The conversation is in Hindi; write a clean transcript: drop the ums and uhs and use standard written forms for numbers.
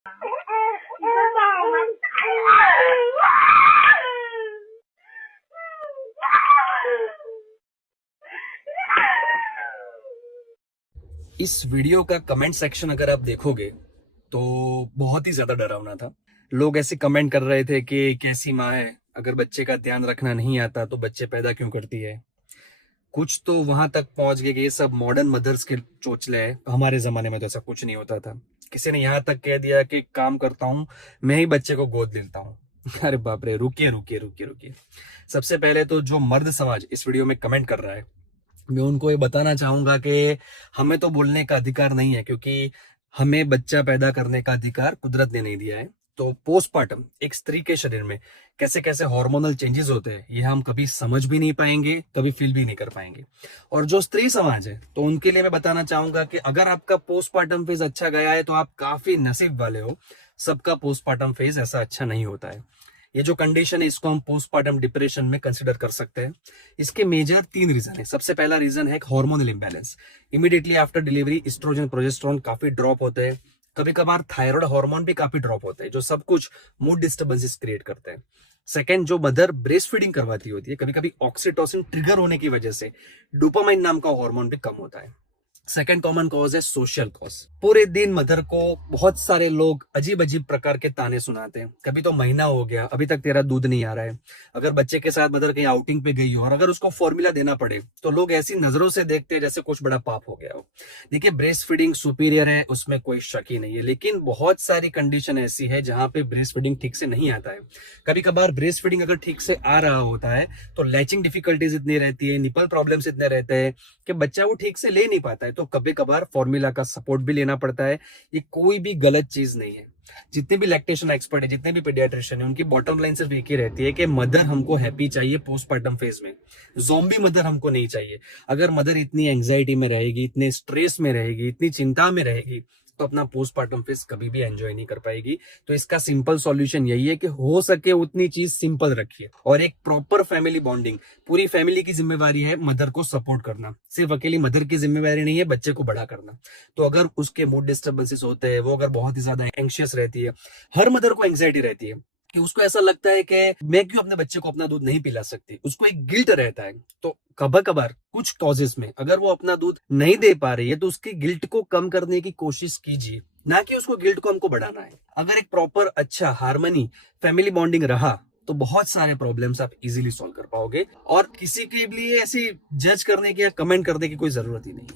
इस वीडियो का कमेंट सेक्शन अगर आप देखोगे तो बहुत ही ज्यादा डरावना था। लोग ऐसे कमेंट कर रहे थे कि कैसी माँ है, अगर बच्चे का ध्यान रखना नहीं आता तो बच्चे पैदा क्यों करती है। कुछ तो वहां तक पहुंच गए कि ये सब मॉडर्न मदर्स के चोचले है। हमारे जमाने में तो ऐसा कुछ नहीं होता था। किसी ने यहाँ तक कह दिया कि काम करता हूँ, मैं ही बच्चे को गोद लेता हूँ। अरे बाप रे, रुकिए रुकिए रुकिए रुकिए। सबसे पहले तो जो मर्द समाज इस वीडियो में कमेंट कर रहा है, मैं उनको ये बताना चाहूंगा कि हमें तो बोलने का अधिकार नहीं है, क्योंकि हमें बच्चा पैदा करने का अधिकार कुदरत ने नहीं दिया है। तो पोस्टमार्टम एक स्त्री के शरीर में कैसे कैसे हार्मोनल चेंजेस होते हैं, ये हम कभी समझ भी नहीं पाएंगे, कभी फील भी नहीं कर पाएंगे। और जो स्त्री समाज है, तो उनके लिए मैं बताना चाहूंगा कि अगर आपका पोस्टमार्टम फेज अच्छा गया है तो आप काफी नसीब वाले हो। सबका पोस्टमार्टम फेज ऐसा अच्छा नहीं होता है। ये जो कंडीशन है, इसको हम पोस्टमार्टम डिप्रेशन में कंसिडर कर सकते हैं। इसके मेजर 3 रीजन है। सबसे पहला रीजन है hormonal imbalance. Immediately after delivery oestrogen progesterone काफी ड्रॉप होते हैं। कभी कभार थायराइड हार्मोन भी काफी ड्रॉप होते हैं, जो सब कुछ मूड डिस्टर्बेंसेस क्रिएट करते हैं। सेकेंड, जो मदर ब्रेस्ट फीडिंग करवाती होती है, कभी कभी ऑक्सीटोसिन ट्रिगर होने की वजह से डोपामाइन नाम का हार्मोन भी कम होता है। सेकेंड कॉमन कॉज है सोशल कॉज। पूरे दिन मदर को बहुत सारे लोग अजीब अजीब प्रकार के ताने सुनाते हैं। कभी तो महीना हो गया, अभी तक तेरा दूध नहीं आ रहा है। अगर बच्चे के साथ मदर कहीं आउटिंग पे गई हो और अगर उसको फॉर्मूला देना पड़े तो लोग ऐसी नजरों से देखते हैं जैसे कुछ बड़ा पाप हो गया हो। देखिए, ब्रेस्ट फीडिंग सुपीरियर है, उसमें कोई शक ही नहीं है, लेकिन बहुत सारी कंडीशन ऐसी है जहां पे ब्रेस्ट फीडिंग ठीक से नहीं आता है। कभी कभार ब्रेस्ट फीडिंग अगर ठीक से आ रहा होता है तो लैचिंग डिफिकल्टीज इतनी रहती है, निपल प्रॉब्लम्स इतने रहते हैं कि बच्चा वो ठीक से ले नहीं पाता है। तो कभी कभार फॉर्मूला का सपोर्ट भी लेना पड़ता है। ये कोई भी गलत चीज नहीं है। जितने भी लैक्टेशन एक्सपर्ट है, जितने भी पीडियाट्रिशियन है, उनकी बॉटम लाइन सिर्फ एक ही रहती है कि मदर हमको हैप्पी चाहिए पोस्टमार्टम फेज में, ज़ॉम्बी मदर हमको नहीं चाहिए। अगर मदर इतनी एंजाइटी में रहेगी, इतने स्ट्रेस में रहेगी, इतनी चिंता में रहेगी, तो अपना पोस्टमार्टम फेज कभी भी एंजॉय नहीं कर पाएगी। तो इसका सिंपल सॉल्यूशन यही है कि हो सके उतनी चीज सिंपल रखिए और एक प्रॉपर फैमिली बॉन्डिंग। पूरी फैमिली की जिम्मेवारी है मदर को सपोर्ट करना, सिर्फ अकेली मदर की जिम्मेवारी नहीं है बच्चे को बड़ा करना। तो अगर उसके मूड डिस्टर्बेंसेस होते हैं, वो अगर बहुत ही ज्यादा एंशियस रहती है, हर मदर को एंग्जाइटी रहती है कि उसको ऐसा लगता है कि मैं क्यों अपने बच्चे को अपना दूध नहीं पिला सकती, उसको एक गिल्ट रहता है। तो कभी कभार कुछ कॉजेस में अगर वो अपना दूध नहीं दे पा रही है तो उसकी गिल्ट को कम करने की कोशिश कीजिए, ना कि उसको गिल्ट को हमको बढ़ाना है। अगर एक प्रॉपर अच्छा हार्मनी फैमिली बॉन्डिंग रहा तो बहुत सारे प्रॉब्लम्स आप इजीली सॉल्व कर पाओगे और किसी के लिए ऐसी जज करने की या कमेंट करने की कोई जरूरत ही नहीं।